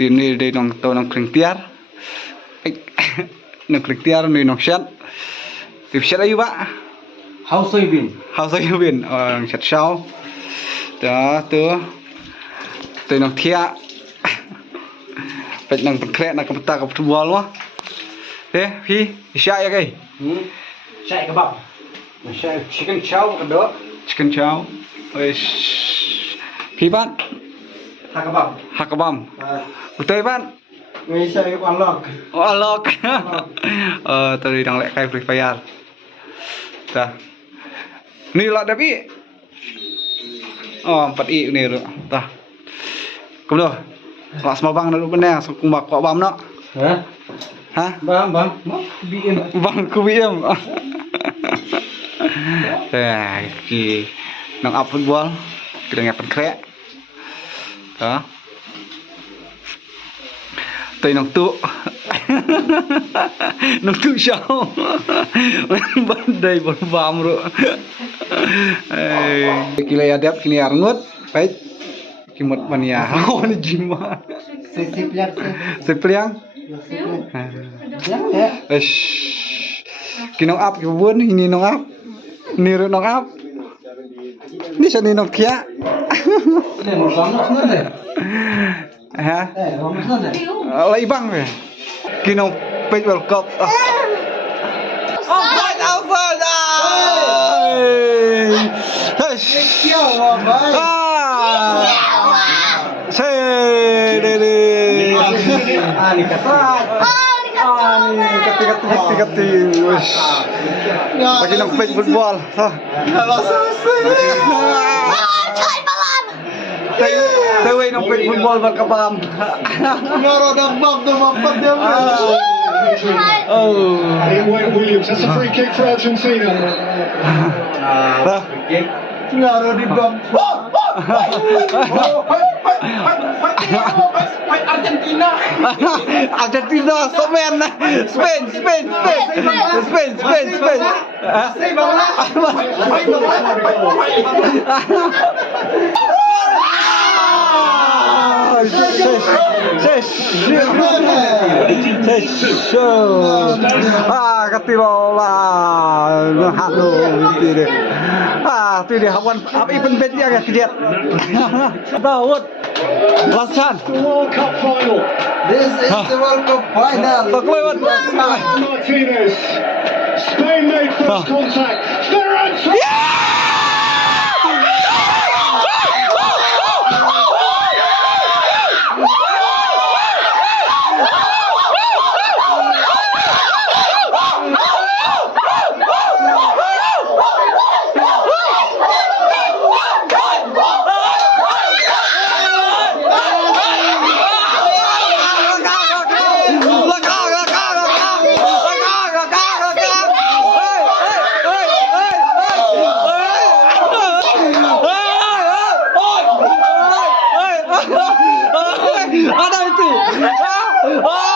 thì này đây nòng tàu nòng khring tiar nòng khring tiar này nòng set thì set ayu ba House soybean nòng set sau đó từ nòng thia phải nòng bật kẹt nòng cầm ta cầm football luôn thế phi sai ya cái Chạy kebab. Chạy chicken chow cái đó. chicken chow phi bạn Hakebab. hakabam betul bạn Ngay chạy unlock. unlock tadi đang lại Free Fire dah ni lah tapi oh 4i ni rồi dah come đâu lak semua bang dulu benar so kumbak kok bam nak Hah? ha Bang. BM. bang ku BM ki nang up football kita ngapain krek đó tay nong tu nong tu sao bên đây bên vam rồi kila ya dap kini arngut baik kimot mania ini jima sepliang kinong up kibun ini nong up niru nong up ini seni nong kia ha lấy băng về kinong page world cup Alfred lagi nang page football Taway ng page football magkabam Ngoro ng bam tumapat niya. Wayne Williams, that's a free kick for Argentina. Ngoro di bam. Argentina, Spain. Katilola halo tiri tiri hawan even bet ya kijet Daud Lasan World Cup final. This is the World Cup final. Taklewat Martinez. Spain made first contact. Ferran ada itu Wah.